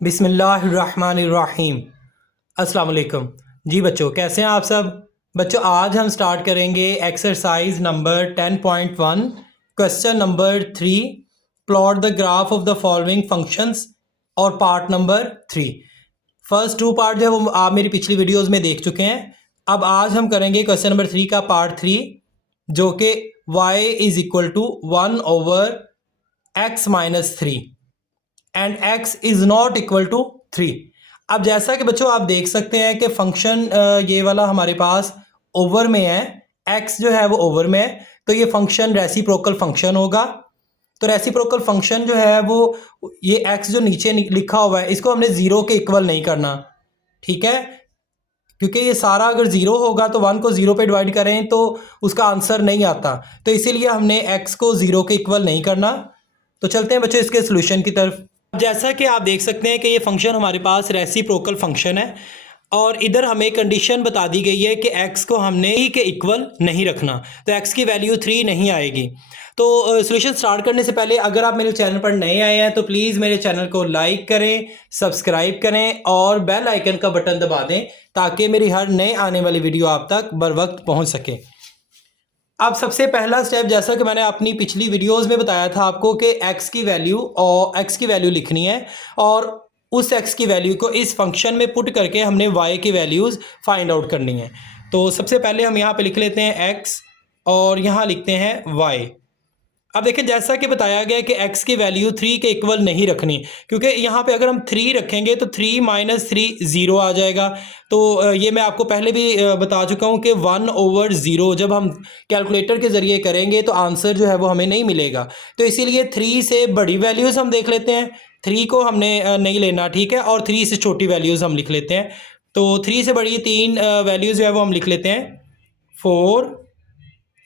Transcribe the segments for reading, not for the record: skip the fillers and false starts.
बिस्मिल्लाहिर्रहमानिर्रहीम। अस्सलाम वालेकुम। जी बच्चों, कैसे हैं आप सब? बच्चों, आज हम स्टार्ट करेंगे exercise number 10.1, question number 3, plot the graph of the following functions, और part number 3। First two part जो है वो आप मेरी पिछली वीडियोस में देख चुके हैं। अब आज हम करेंगे क्वेश्चन नंबर 3 का पार्ट 3, जो कि y is equal to 1/x-3 and x is not equal to 3। अब जैसा कि बच्चों आप देख सकते हैं कि फंक्शन ये वाला हमारे पास ओवर में है, x जो है वो ओवर में है, तो ये फंक्शन रेसिप्रोकल फंक्शन होगा। तो रेसिप्रोकल फंक्शन जो है वो ये x जो नीचे लिखा हुआ है इसको हमने जीरो के इक्वल नहीं करना, ठीक है, क्योंकि ये सारा अगर जीरो होगा तो 1 को जीरो पे डिवाइड करें तो उसका आंसर नहीं आता, तो इसीलिए हमने x को जीरो के इक्वल नहीं करना। तो चलते हैं बच्चों इसके सोल्यूशन की तरफ। जैसा कि आप देख सकते हैं कि ये फंक्शन हमारे पास रेसिप्रोकल फंक्शन है और इधर हमें कंडीशन बता दी गई है कि x को हमने 3 के इक्वल नहीं रखना, तो x की वैल्यू 3 नहीं आएगी। तो सॉल्यूशन स्टार्ट करने से पहले अगर आप मेरे चैनल पर नए आए हैं तो प्लीज़ मेरे चैनल को लाइक करें, सब्सक्राइब करें और बेल आइकन का बटन दबा दें ताकि मेरी हर नए आने वाली वीडियो आप तक बर वक्त पहुँच सके। अब सबसे पहला स्टेप, जैसा कि मैंने अपनी पिछली वीडियोस में बताया था आपको कि x की वैल्यू लिखनी है और उस x की वैल्यू को इस फंक्शन में पुट करके हमने y की वैल्यूज़ फाइंड आउट करनी है। तो सबसे पहले हम यहाँ पे लिख लेते हैं x और यहाँ लिखते हैं y। अब देखिए जैसा कि बताया गया कि x की वैल्यू 3 के इक्वल नहीं रखनी, क्योंकि यहाँ पे अगर हम 3 रखेंगे तो 3 - 3 0 आ जाएगा। तो ये मैं आपको पहले भी बता चुका हूँ कि 1/0 जब हम कैलकुलेटर के ज़रिए करेंगे तो आंसर जो है वो हमें नहीं मिलेगा। तो इसीलिए 3 से बड़ी वैल्यूज़ हम देख लेते हैं, 3 को हमने नहीं लेना, ठीक है, और 3 से छोटी वैल्यूज़ हम लिख लेते हैं। तो 3 से बड़ी 3 वैल्यूज़ जो है वो हम लिख लेते हैं 4,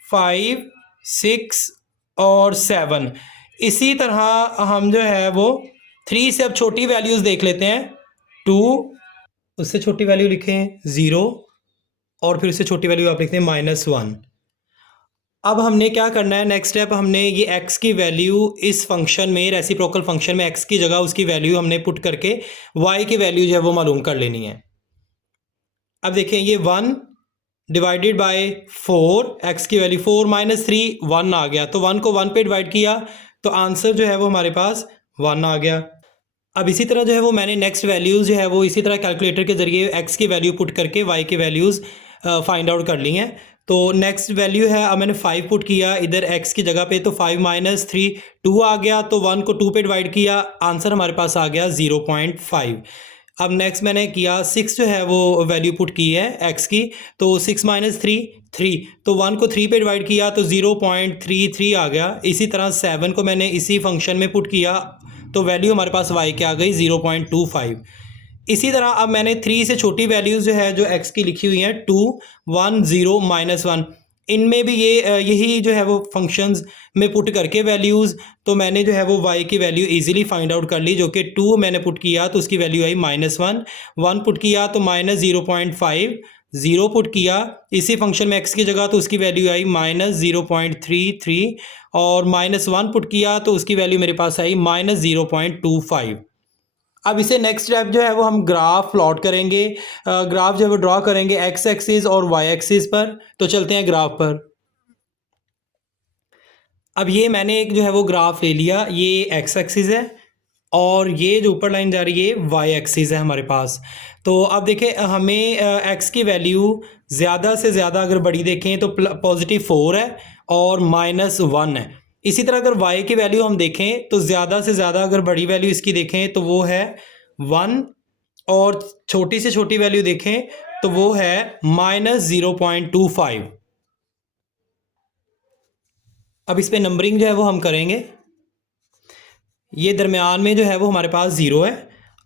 5, 6 और 7। इसी तरह हम जो है वो 3 से अब छोटी वैल्यूज़ देख लेते हैं 2, उससे छोटी वैल्यू लिखें 0 और फिर उससे छोटी वैल्यू आप लिखते हैं -1। अब हमने क्या करना है, नेक्स्ट स्टेप, हमने ये x की वैल्यू इस फंक्शन में, रेसिप्रोकल फंक्शन में x की जगह उसकी वैल्यू हमने पुट करके y की वैल्यू जो है वो मालूम कर लेनी है। अब देखें ये 1 डिवाइडेड बाय 4, x की वैल्यू 4 - 3 1 आ गया, तो 1 को 1 पे डिवाइड किया तो आंसर जो है वो हमारे पास 1 आ गया। अब इसी तरह जो है वो मैंने नेक्स्ट वैल्यूज़ जो है वो इसी तरह कैलकुलेटर के ज़रिए x की वैल्यू पुट करके y की वैल्यूज़ फाइंड आउट कर ली हैं। तो नेक्स्ट वैल्यू है, अब मैंने 5 पुट किया इधर x की जगह पे, तो 5 - 3 2 आ गया, तो 1 को 2 पे डिवाइड किया, आंसर हमारे पास आ गया 0.5। अब नेक्स्ट मैंने किया 6 जो है वो वैल्यू पुट की है x की, तो 6 - 3 3, तो 1 को 3 पे डिवाइड किया तो 0.33 आ गया। इसी तरह 7 को मैंने इसी फंक्शन में पुट किया तो वैल्यू हमारे पास y की आ गई 0.25। इसी तरह अब मैंने 3 से छोटी वैल्यूज़ जो है जो x की लिखी हुई हैं 2, 1, 0, -1, इनमें भी यही जो है वो फंक्शंस में पुट करके वैल्यूज़, तो मैंने जो है वो y की वैल्यू इजीली फाइंड आउट कर ली, जो कि 2 मैंने पुट किया तो उसकी वैल्यू आई -1, 1 पुट किया तो -0.5, 0 पुट किया इसी फंक्शन में x की जगह तो उसकी वैल्यू आई -0.33 और -1 पुट किया तो उसकी वैल्यू मेरे पास आई -0.25। अब इसे नेक्स्ट स्टेप जो है वो हम ग्राफ प्लॉट करेंगे, ग्राफ जो है वो ड्रॉ करेंगे x एक्सिस और y एक्सिस पर। तो चलते हैं ग्राफ पर। अब ये मैंने एक जो है वो ग्राफ ले लिया, ये x एक्सिस है और ये जो ऊपर लाइन जा रही है y एक्सिस है हमारे पास। तो अब देखें हमें x की वैल्यू ज़्यादा से ज़्यादा अगर बड़ी देखें तो +4 है और -1 है। इसी तरह अगर y की वैल्यू हम देखें तो ज़्यादा से ज़्यादा अगर बड़ी वैल्यू इसकी देखें तो वो है 1 और छोटी से छोटी वैल्यू देखें तो वो है -0.25। अब इस पे नंबरिंग जो है वो हम करेंगे, ये दरमियान में जो है वो हमारे पास 0 है।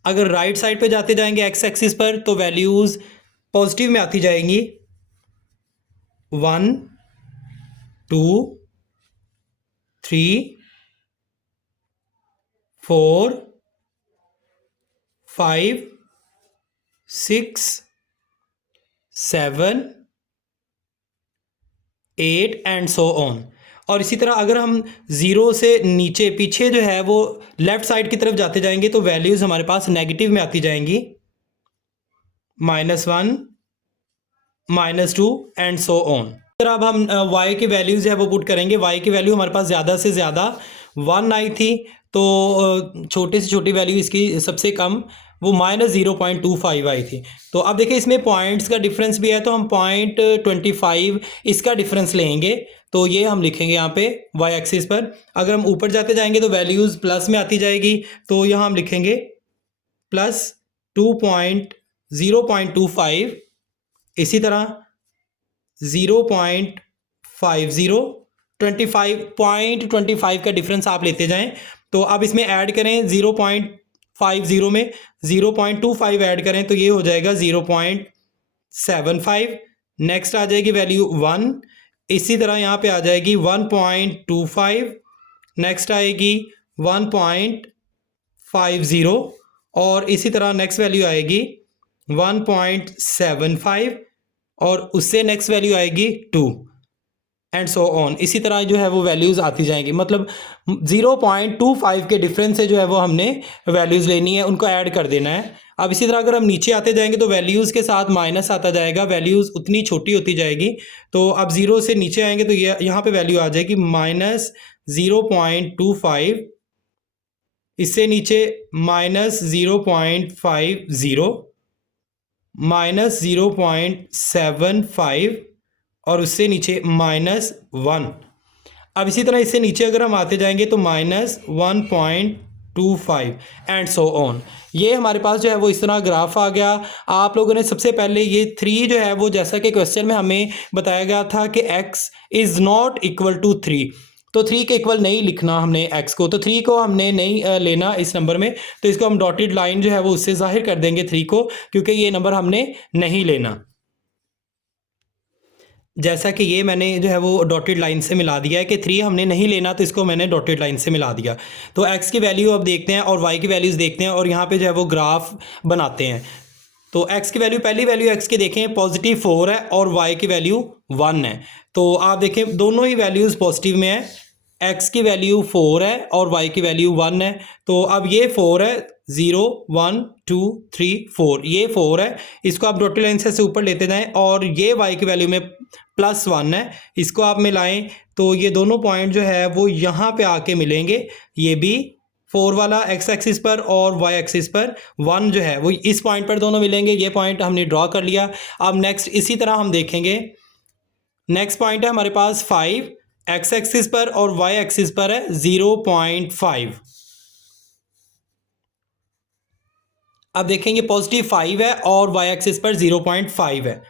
अगर राइट साइड पे जाते जाएंगे x एक्सिस पर तो वैल्यूज़ पॉजिटिव में आती जाएंगी, 1, 2, 3, 4, 5, 6, 7, 8 एंड सो ऑन। और इसी तरह अगर हम 0 से नीचे पीछे जो है वो लेफ़्ट साइड की तरफ जाते जाएंगे तो वैल्यूज़ हमारे पास नेगेटिव में आती जाएंगी, -1, -2 एंड सो ऑन। फिर अब हम y की वैल्यूज़ जो है वो पुट करेंगे। y की वैल्यू हमारे पास ज़्यादा से ज़्यादा 1 आई थी, तो छोटी से छोटी वैल्यू इसकी सबसे कम वो -0.25 आई थी। तो अब देखिए इसमें पॉइंट्स का डिफरेंस भी है, तो हम 0.25 इसका डिफरेंस लेंगे, तो ये हम लिखेंगे यहाँ पे y एक्सिस पर। अगर हम ऊपर जाते जाएंगे तो वैल्यूज़ प्लस में आती जाएगी, तो यहाँ हम लिखेंगे प्लस 0.25, इसी तरह 0.50, 25 का डिफरेंस आप लेते जाएं। तो अब इसमें ऐड करें 0.50 में 0.25 ऐड करें तो ये हो जाएगा 0.75। नेक्स्ट आ जाएगी वैल्यू 1, इसी तरह यहाँ पे आ जाएगी 1.25, नेक्स्ट आएगी 1.50 और इसी तरह नेक्स्ट वैल्यू आएगी 1.75 और उससे नेक्स्ट वैल्यू आएगी 2 एंड सो ऑन। इसी तरह जो है वो वैल्यूज़ आती जाएंगी, मतलब 0.25 के डिफरेंस से जो है वो हमने वैल्यूज़ लेनी है, उनको ऐड कर देना है। अब इसी तरह अगर हम नीचे आते जाएंगे तो वैल्यूज़ के साथ माइनस आता जाएगा, वैल्यूज़ उतनी छोटी होती जाएगी। तो अब 0 से नीचे आएंगे तो ये यहाँ पे वैल्यू आ जाएगी -0.25, इससे नीचे -0.50, -0.75 और उससे नीचे -1। अब इसी तरह इससे नीचे अगर हम आते जाएंगे तो -1.25 एंड सो ऑन। ये हमारे पास जो है वो इस तरह ग्राफ आ गया। आप लोगों ने सबसे पहले ये 3 जो है वो, जैसा कि क्वेश्चन में हमें बताया गया था कि x is not equal to 3, तो 3 के इक्वल नहीं लिखना हमने x को, तो 3 को हमने नहीं लेना इस नंबर में, तो इसको हम डॉटेड लाइन जो है वो उससे जाहिर कर देंगे 3 को, क्योंकि ये नंबर हमने नहीं लेना। जैसा कि ये मैंने जो है वो डॉटेड लाइन से मिला दिया है कि 3 हमने नहीं लेना, तो इसको मैंने डॉटेड लाइन से मिला दिया। तो x की वैल्यू अब देखते हैं और y की वैल्यूज़ देखते हैं और यहाँ पे जो है वो ग्राफ बनाते हैं। तो x की वैल्यू, पहली वैल्यू x की देखें +4 है और y की वैल्यू 1 है। तो आप देखें दोनों ही वैल्यूज़ पॉजिटिव में है, x की वैल्यू 4 है और y की वैल्यू 1 है। तो अब ये 4 है, 0 1 2 3 4, ये 4 है, इसको आप डॉटेड लाइन से ऊपर लेते जाएं और ये y की वैल्यू में +1 है, इसको आप मिलाएं तो ये दोनों पॉइंट जो है वो यहाँ पे आके मिलेंगे। ये भी 4 वाला x एक्सिस पर और y एक्सिस पर 1 जो है वो इस पॉइंट पर दोनों मिलेंगे। ये पॉइंट हमने ड्रॉ कर लिया। अब नेक्स्ट इसी तरह हम देखेंगे, नेक्स्ट पॉइंट है हमारे पास 5, x एक्सिस पर और y एक्सिस पर है 0.5। अब देखेंगे +5 है और y एक्सिस पर 0.5 है,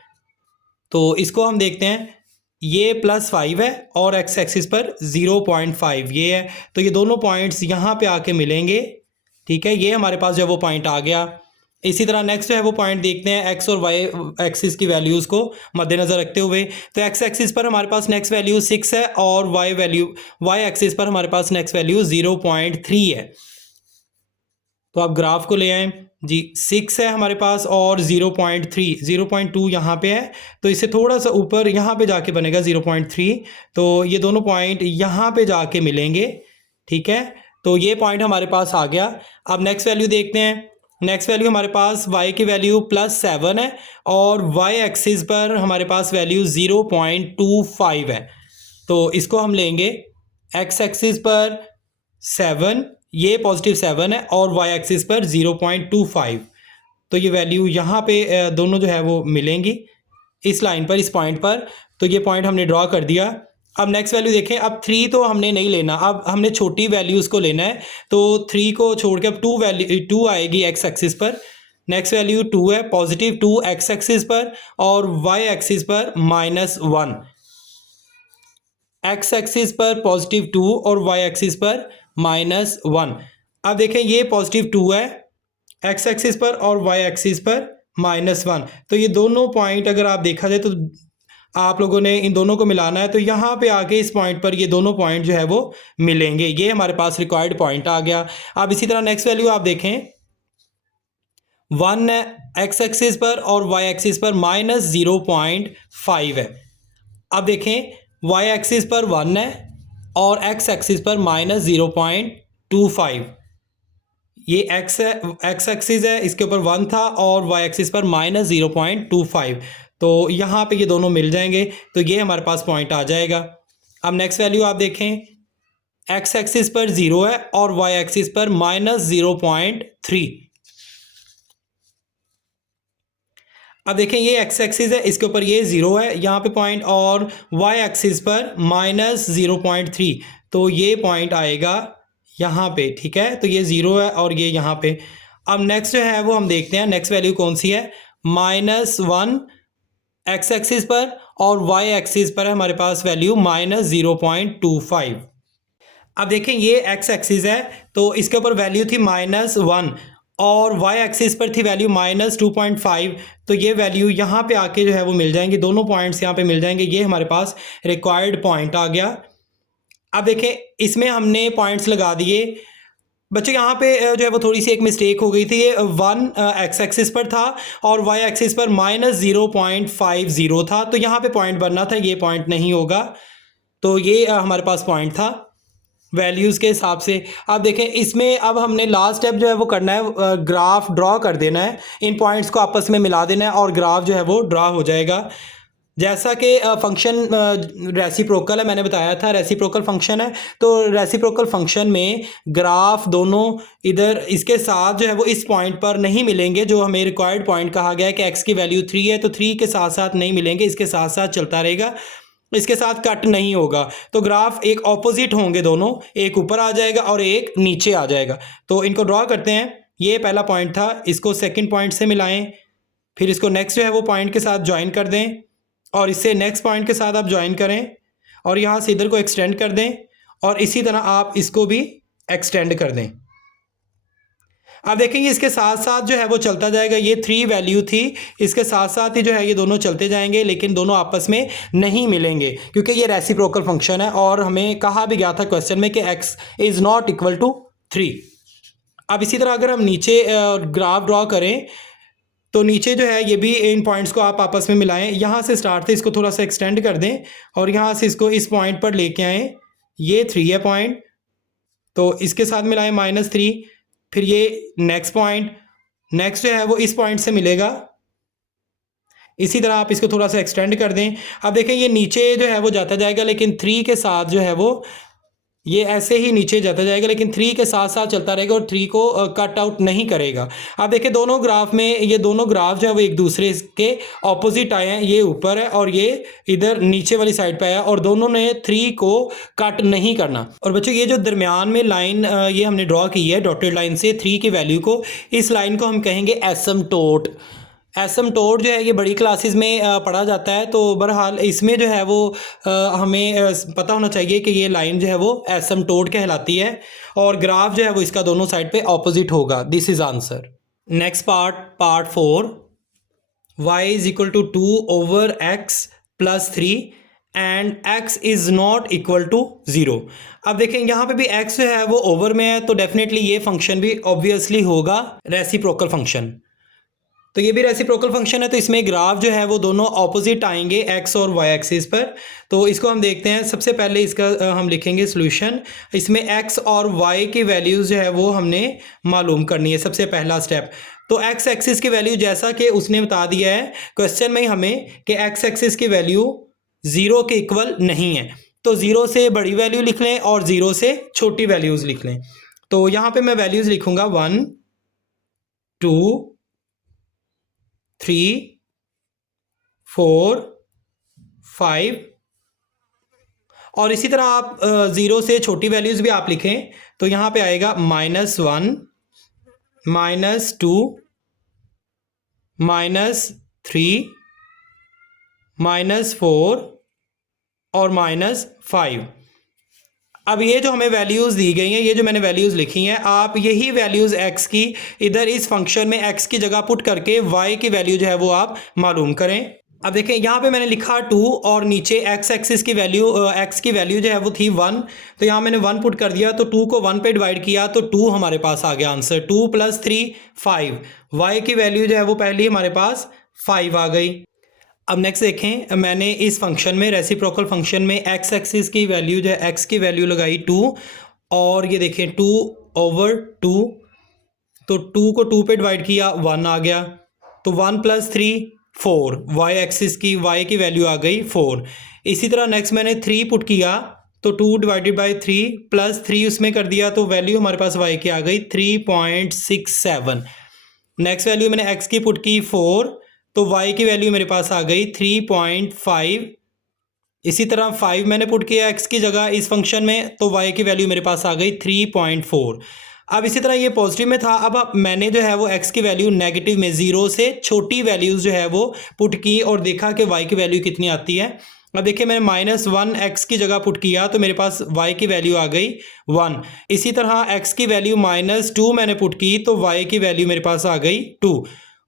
तो इसको हम देखते हैं, ये +5 है और x एक्सिस पर 0.5 ये है, तो ये दोनों पॉइंट्स यहाँ पे आके मिलेंगे। ठीक है, ये हमारे पास जो है वो पॉइंट आ गया। इसी तरह नेक्स्ट जो है वो पॉइंट देखते हैं x और y एक्सिस की वैल्यूज़ को मद्देनज़र रखते हुए। तो x एक्सिस पर हमारे पास नेक्स्ट वैल्यू 6 है और y एक्सिस पर हमारे पास नेक्स्ट वैल्यू 0.3 है। तो आप ग्राफ को ले आएँ जी, 6 है हमारे पास और 0.3, 0.2 यहाँ पे है, तो इससे थोड़ा सा ऊपर यहाँ पे जाके बनेगा 0.3। तो ये दोनों पॉइंट यहाँ पे जाके मिलेंगे। ठीक है, तो ये पॉइंट हमारे पास आ गया। अब नेक्स्ट वैल्यू देखते हैं। नेक्स्ट वैल्यू हमारे पास y की वैल्यू +7 है और y एक्सिस पर हमारे पास वैल्यू 0.25 है, तो इसको हम लेंगे x एक्सिस पर 7, ये +7 है और y एक्सिस पर 0.25, तो ये वैल्यू यहाँ पे दोनों जो है वो मिलेंगी इस लाइन पर, इस पॉइंट पर। तो ये पॉइंट हमने ड्रॉ कर दिया। अब नेक्स्ट वैल्यू देखें, अब 3 तो हमने नहीं लेना, अब हमने छोटी वैल्यूज़ को लेना है। तो 3 को छोड़ के अब 2 आएगी x एक्सिस पर, नेक्स्ट वैल्यू 2 है, +2 x एक्सिस पर और y एक्सिस पर -1, x एक्सिस पर +2 और y एक्सिस पर -1। अब देखें ये +2 है x एक्सिस पर और y एक्सिस पर -1, तो ये दोनों पॉइंट अगर आप देखा जाए तो आप लोगों ने इन दोनों को मिलाना है, तो यहाँ पे आके इस पॉइंट पर ये दोनों पॉइंट जो है वो मिलेंगे। ये हमारे पास रिक्वायर्ड पॉइंट आ गया। अब इसी तरह नेक्स्ट वैल्यू आप देखें, 1 है x एक्सिस पर और y एक्सिस पर -0.5 है। अब देखें y एक्सिस पर 1 है और एक्स एक्सिस पर -0.25। ये एक्स है, एक्स एक्सिस है, इसके ऊपर 1 था और वाई एक्सिस पर -0.25। तो यहाँ पे ये दोनों मिल जाएंगे, तो ये हमारे पास पॉइंट आ जाएगा। अब नेक्स्ट वैल्यू आप देखें, एक्स एक्सिस पर 0 है और वाई एक्सिस पर -0.3। अब देखें ये एक्स एक्सिस है, इसके ऊपर ये 0 है यहाँ पे पॉइंट, और वाई एक्सिस पर -0.3, तो ये पॉइंट आएगा यहाँ पे, ठीक है। तो ये 0 है और ये यहाँ पे। अब नेक्स्ट जो है वो हम देखते हैं, नेक्स्ट वैल्यू कौन सी है, -1 एक्स एक्सिस पर और वाई एक्सिस पर है हमारे पास वैल्यू -0.25। अब देखें ये एक्स एक्सिस है, तो इसके ऊपर वैल्यू थी -1 और वाई एक्सिस पर थी वैल्यू -2.5। तो ये वैल्यू यहाँ पे आके जो है वो मिल जाएंगे, दोनों पॉइंट्स यहाँ पे मिल जाएंगे। ये हमारे पास रिक्वायर्ड पॉइंट आ गया। अब देखें इसमें हमने पॉइंट्स लगा दिए। बच्चों यहाँ पे जो है वो थोड़ी सी एक मिस्टेक हो गई थी। ये 1 एक्स एक्सिस पर था और वाई एक्सिस पर -0.50 था, तो यहाँ पे पॉइंट बनना था, ये पॉइंट नहीं होगा। तो ये हमारे पास पॉइंट था वैल्यूज़ के हिसाब से। अब देखें इसमें अब हमने लास्ट स्टेप जो है वो करना है, ग्राफ ड्रॉ कर देना है, इन पॉइंट्स को आपस में मिला देना है और ग्राफ जो है वो ड्रॉ हो जाएगा। जैसा कि फंक्शन रेसिप्रोकल है, मैंने बताया था रेसिप्रोकल फंक्शन है, तो रेसिप्रोकल फंक्शन में ग्राफ दोनों इधर इसके साथ जो है वो इस पॉइंट पर नहीं मिलेंगे, जो हमें रिक्वायर्ड पॉइंट कहा गया है कि x की वैल्यू 3 है, तो 3 के साथ साथ नहीं मिलेंगे, इसके साथ साथ चलता रहेगा, इसके साथ कट नहीं होगा। तो ग्राफ एक ऑपोजिट होंगे दोनों, एक ऊपर आ जाएगा और एक नीचे आ जाएगा। तो इनको ड्रॉ करते हैं। ये पहला पॉइंट था, इसको सेकंड पॉइंट से मिलाएं, फिर इसको नेक्स्ट जो है वो पॉइंट के साथ ज्वाइन कर दें और इससे नेक्स्ट पॉइंट के साथ आप ज्वाइन करें और यहाँ से इधर को एक्सटेंड कर दें और इसी तरह आप इसको भी एक्सटेंड कर दें। अब देखेंगे इसके साथ साथ जो है वो चलता जाएगा। ये 3 वैल्यू थी, इसके साथ साथ ही जो है ये दोनों चलते जाएंगे, लेकिन दोनों आपस में नहीं मिलेंगे क्योंकि ये रेसिप्रोकल फंक्शन है और हमें कहा भी गया था क्वेश्चन में कि x is not equal to 3। अब इसी तरह अगर हम नीचे ग्राफ ड्रॉ करें तो नीचे जो है ये भी इन पॉइंट्स को आप आपस में मिलाएं। यहाँ से स्टार्ट थे, इसको थोड़ा सा एक्सटेंड कर दें और यहाँ से इसको इस पॉइंट पर लेके आएँ। ये 3 है पॉइंट, तो इसके साथ मिलाएं -3, फिर ये नेक्स्ट पॉइंट, नेक्स्ट जो है वो इस पॉइंट से मिलेगा। इसी तरह आप इसको थोड़ा सा एक्सटेंड कर दें। अब देखें ये नीचे जो है वो जाता जाएगा, लेकिन 3 के साथ जो है वो ये ऐसे ही नीचे जाता जाएगा, लेकिन 3 के साथ साथ चलता रहेगा और 3 को कट आउट नहीं करेगा। अब देखिए दोनों ग्राफ में ये दोनों ग्राफ जो है वो एक दूसरे के ऑपोजिट आए हैं, ये ऊपर है और ये इधर नीचे वाली साइड पे आया और दोनों ने 3 को कट नहीं करना। और बच्चों ये जो दरमियान में लाइन ये हमने ड्रॉ की है डॉटेड लाइन से 3 की वैल्यू को, इस लाइन को हम कहेंगे एसिम्प्टोट। एसिम्प्टोट जो है ये बड़ी क्लासेस में पढ़ा जाता है, तो बहरहाल इसमें जो है वो हमें पता होना चाहिए कि ये लाइन जो है वो एसिम्प्टोट कहलाती है और ग्राफ जो है वो इसका दोनों साइड पे ऑपोजिट होगा। This is answer. Next part 4, y is equal to 2/x + 3 and x is not equal to 0। अब देखें यहाँ पे भी x जो है वो ओवर में है, तो डेफिनेटली ये फंक्शन भी ऑब्वियसली होगा रेसिप्रोकल फंक्शन। तो ये भी रेसिप्रोकल फंक्शन है, तो इसमें ग्राफ जो है वो दोनों ऑपोजिट आएंगे x और y एक्सिस पर। तो इसको हम देखते हैं। सबसे पहले इसका हम लिखेंगे सॉल्यूशन। इसमें x और y की वैल्यूज़ जो है वो हमने मालूम करनी है, सबसे पहला स्टेप। तो x एक्सिस की वैल्यू जैसा कि उसने बता दिया है क्वेश्चन में ही हमें कि x एक्सिस की वैल्यू 0 के इक्वल नहीं है, तो 0 से बड़ी वैल्यू लिख लें और 0 से छोटी वैल्यूज़ लिख लें। तो यहाँ पे मैं वैल्यूज़ लिखूँगा 1 2 3 4 5 और इसी तरह आप 0 से छोटी वैल्यूज़ भी आप लिखें, तो यहाँ पे आएगा -1 -2 -3 -4 और -5। अब ये जो हमें वैल्यूज़ दी गई हैं, ये जो मैंने वैल्यूज़ लिखी हैं, आप यही वैल्यूज़ x की इधर इस फंक्शन में x की जगह पुट करके y की वैल्यू जो है वो आप मालूम करें। अब देखें यहाँ पे मैंने लिखा 2 और नीचे x एक्सिस की वैल्यू x की वैल्यू जो है वो थी 1, तो यहाँ मैंने 1 पुट कर दिया, तो 2 को 1 पे डिवाइड किया तो 2 हमारे पास आ गया आंसर। 2 + 3 5, y की वैल्यू जो है वो पहली हमारे पास 5 आ गई। अब नेक्स्ट देखें, मैंने इस फंक्शन में रेसिप्रोकल फंक्शन में एक्स एक्सिस की वैल्यू जो है एक्स की वैल्यू लगाई 2 और ये देखें 2/2, तो 2 को 2 पे डिवाइड किया 1 आ गया, तो 1 + 3 4, वाई एक्सिस की वाई की वैल्यू आ गई 4। इसी तरह नेक्स्ट मैंने 3 पुट किया तो 2 / 3 + 3 उसमें कर दिया तो वैल्यू हमारे पास वाई की आ गई 3.67। नेक्स्ट वैल्यू मैंने एक्स की पुट की 4 तो वाई की वैल्यू मेरे पास आ गई 3.5। इसी तरह 5 मैंने पुट किया एक्स की जगह इस फंक्शन में तो वाई की वैल्यू मेरे पास आ गई 3.4। अब इसी तरह ये पॉजिटिव में था, अब मैंने जो है वो एक्स की वैल्यू नेगेटिव में 0 से छोटी वैल्यूज़ जो है वो पुट की और देखा कि वाई की वैल्यू कितनी आती है। अब देखिए मैंने -1 एक्स की जगह पुट किया तो मेरे पास वाई की वैल्यू आ गई 1। इसी तरह एक्स की वैल्यू -2 मैंने पुट की तो वाई की वैल्यू मेरे पास आ गई 2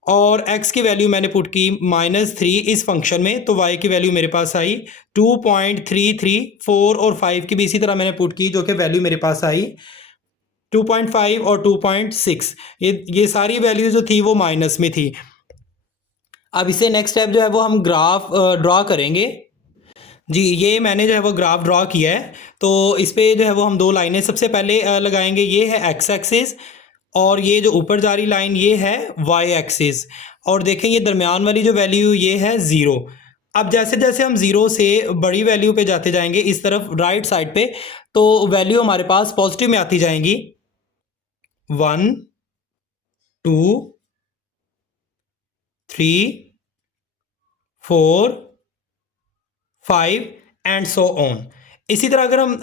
और x की वैल्यू मैंने पुट की -3 इस फंक्शन में तो y की वैल्यू मेरे पास आई 2.33। 4 और 5 की भी इसी तरह मैंने पुट की जो कि वैल्यू मेरे पास आई 2.5 और 2.6। ये सारी वैल्यू जो थी वो माइनस में थी। अब इसे नेक्स्ट स्टेप जो है वो हम ग्राफ ड्रॉ करेंगे। जी ये मैंने जो है वो ग्राफ ड्रॉ किया है, तो इस पर जो है वो हम 2 लाइनें सबसे पहले लगाएंगे। ये है एक्स एक्सिस और ये जो ऊपर जा रही लाइन ये है वाई एक्सिस, और देखें ये दरमियान वाली जो वैल्यू ये है 0। अब जैसे जैसे हम 0 से बड़ी वैल्यू पे जाते जाएंगे इस तरफ राइट साइड पे तो वैल्यू हमारे पास पॉजिटिव में आती जाएंगी 1 2 3 4 5 एंड सो ऑन। इसी तरह अगर हम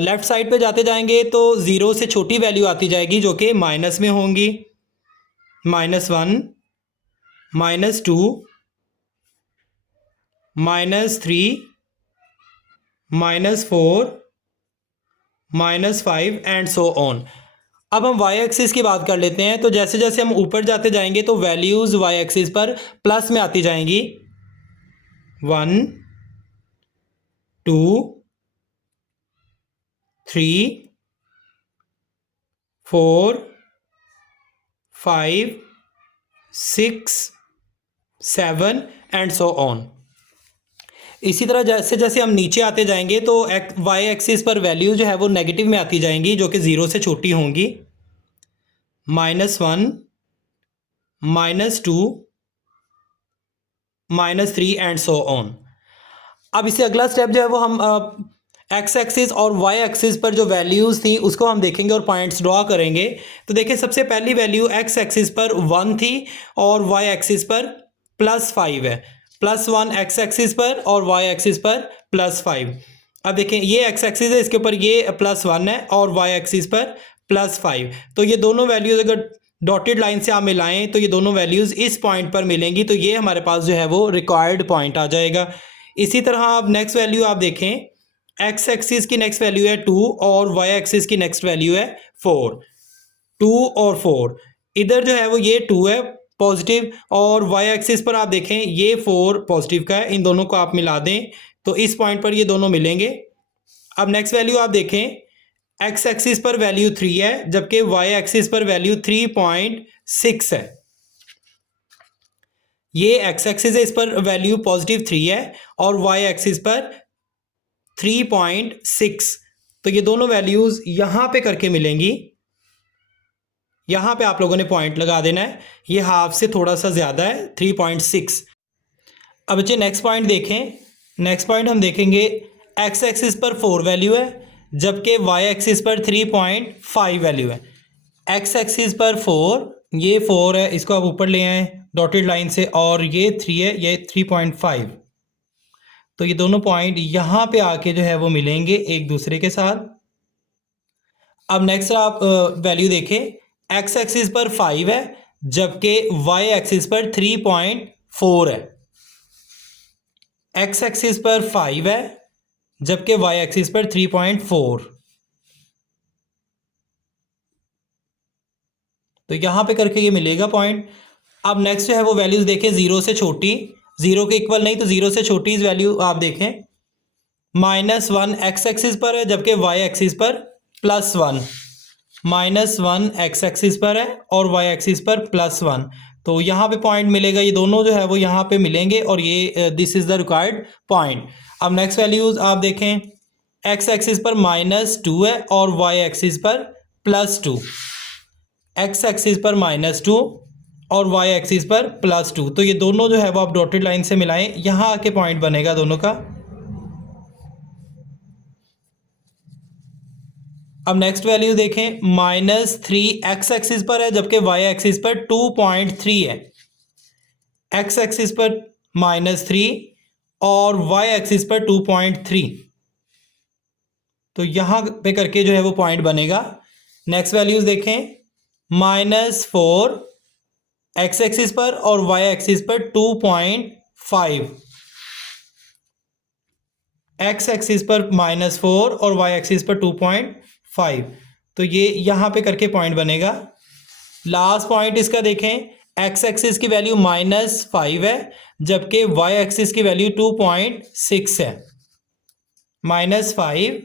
लेफ्ट साइड पे जाते जाएंगे तो 0 से छोटी वैल्यू आती जाएगी जो कि माइनस में होंगी, -1 -2 -3 -4 -5 एंड सो ऑन। अब हम वाई एक्सिस की बात कर लेते हैं, तो जैसे जैसे हम ऊपर जाते जाएंगे तो वैल्यूज़ वाई एक्सिस पर प्लस में आती जाएंगी 1 2 3 4 5 6 7 एंड सो ऑन। इसी तरह जैसे जैसे हम नीचे आते जाएंगे तो वाई एक्सिस पर वैल्यू जो है वो नेगेटिव में आती जाएंगी जो कि 0 से छोटी होंगी, -1 -2 -3 एंड सो ऑन। अब इसे अगला स्टेप जो है वो हम एक्स एक्सिस और वाई एक्सिस पर जो वैल्यूज़ थी उसको हम देखेंगे और पॉइंट्स ड्रॉ करेंगे। तो देखिए सबसे पहली वैल्यू एक्स एक्सिस पर 1 थी और वाई एक्सिस पर +5 है, +1 एक्स एक्सिस पर और वाई एक्सिस पर +5। अब देखें ये एक्स एक्सिस है, इसके ऊपर ये +1 है और वाई एक्सिस पर +5। तो ये दोनों वैल्यूज़ अगर डॉटेड लाइन से आप मिलाएं तो ये दोनों वैल्यूज़ इस पॉइंट पर मिलेंगी, तो ये हमारे पास जो है वो रिक्वायर्ड पॉइंट आ जाएगा। इसी तरह आप नेक्स्ट वैल्यू आप देखें, एक्स एक्सिस की नेक्स्ट वैल्यू है 2 और वाई एक्सिस की नेक्स्ट वैल्यू है 4। 2 और 4 इधर जो है वो ये 2 है पॉजिटिव और वाई एक्सिस पर आप देखें ये 4 पॉजिटिव का है, इन दोनों को आप मिला दें तो इस पॉइंट पर ये दोनों मिलेंगे। अब नेक्स्ट वैल्यू आप देखें, एक्स एक्सिस पर वैल्यू 3 है जबकि वाई एक्सिस पर वैल्यू 3.6 है। ये एक्स एक्सिस है, इस पर वैल्यू पॉजिटिव 3 है और वाई एक्सिस पर 3.6। तो ये दोनों वैल्यूज़ यहाँ पे करके मिलेंगी, यहाँ पे आप लोगों ने पॉइंट लगा देना है, ये हाफ से थोड़ा सा ज़्यादा है 3.6। अब बच्चे नेक्स्ट पॉइंट देखें, नेक्स्ट पॉइंट हम देखेंगे एक्स एक्सिस पर 4 वैल्यू है जबकि वाई एक्सिस पर 3.5 वैल्यू है। एक्स एक्सिस पर 4, ये 4 है, इसको आप ऊपर ले आएँ डॉटेड लाइन से, और ये 3 है, ये 3.5। तो ये दोनों पॉइंट यहाँ पे आके जो है वो मिलेंगे एक दूसरे के साथ। अब नेक्स्ट आप वैल्यू देखें, एक्स एक्सिस पर 5 है जबकि वाई एक्सिस पर 3.4 है। एक्स एक्सिस पर 5 है जबकि वाई एक्सिस पर 3.4। तो यहाँ पे करके ये मिलेगा पॉइंट। अब नेक्स्ट जो है वो वैल्यूज देखें, 0 से छोटी, 0 के इक्वल नहीं तो 0 से छोटी वैल्यू आप देखें, -1 एक्स एक्सिस पर है जबकि वाई एक्सिस पर +1, -1 एक्स एक्सिस पर है और वाई एक्सिस पर +1। तो यहाँ पे पॉइंट मिलेगा, ये दोनों जो है वो यहाँ पे मिलेंगे और ये this is the required point. अब नेक्स्ट वैल्यूज़ आप देखें, एक्स एक्सिस पर -2 है और वाई एक्सिस पर +2। एक्स एक्सिस पर -2 और वाई एक्सिस पर +2, तो ये दोनों जो है वो आप डॉटेड लाइन से मिलाएं, यहाँ आके पॉइंट बनेगा दोनों का। अब नेक्स्ट वैल्यू देखें, -3 एक्स एक्सिस पर है जबकि वाई एक्सिस पर 2.3 है। एक्स एक्सिस पर -3 और वाई एक्सिस पर 2.3, तो यहाँ पे करके जो है वो पॉइंट बनेगा। नेक्स्ट वैल्यूज देखें, -4 एक्स एक्सिस पर और वाई एक्सिस पर 2.5। एक्स एक्सिस पर -4 और वाई एक्सिस पर 2.5, तो ये यहाँ पे करके पॉइंट बनेगा। लास्ट पॉइंट इसका देखें, एक्स एक्सिस की वैल्यू -5 है जबकि वाई एक्सिस की वैल्यू 2.6 है। -5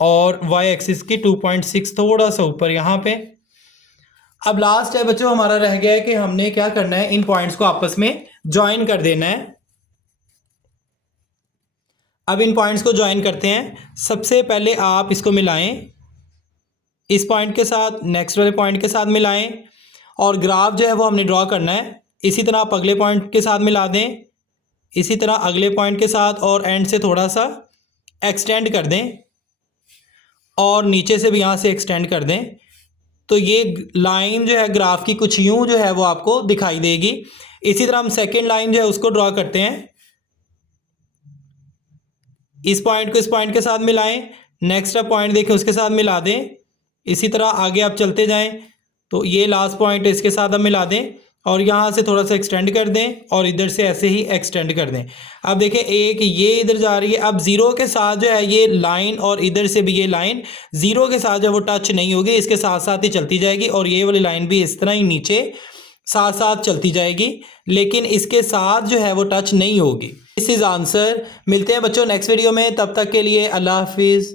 और वाई एक्सिस की 2.6, थोड़ा सा ऊपर यहाँ पे। अब लास्ट है बच्चों हमारा रह गया है कि हमने क्या करना है, इन पॉइंट्स को आपस में ज्वाइन कर देना है। अब इन पॉइंट्स को ज्वाइन करते हैं। सबसे पहले आप इसको मिलाएं, इस पॉइंट के साथ नेक्स्ट वाले पॉइंट के साथ मिलाएं और ग्राफ जो है वो हमने ड्रॉ करना है। इसी तरह आप अगले पॉइंट के साथ मिला दें, इसी तरह अगले पॉइंट के साथ, और एंड से थोड़ा सा एक्सटेंड कर दें और नीचे से भी यहाँ से एक्सटेंड कर दें। तो ये लाइन जो है ग्राफ की कुछ यूं जो है वो आपको दिखाई देगी। इसी तरह हम सेकेंड लाइन जो है उसको ड्रॉ करते हैं। इस पॉइंट को इस पॉइंट के साथ मिलाएं, नेक्स्ट आप पॉइंट देखें उसके साथ मिला दें। इसी तरह आगे आप चलते जाएं, तो ये लास्ट पॉइंट है इसके साथ हम मिला दें और यहाँ से थोड़ा सा एक्सटेंड कर दें और इधर से ऐसे ही एक्सटेंड कर दें। अब देखें, एक ये इधर जा रही है, अब ज़ीरो के साथ जो है ये लाइन और इधर से भी ये लाइन ज़ीरो के साथ जो है वो टच नहीं होगी, इसके साथ साथ ही चलती जाएगी और ये वाली लाइन भी इस तरह ही नीचे साथ साथ चलती जाएगी, लेकिन इसके साथ जो है वो टच नहीं होगी। This is answer. मिलते हैं बच्चों नेक्स्ट वीडियो में, तब तक के लिए अल्लाह हाफिज़।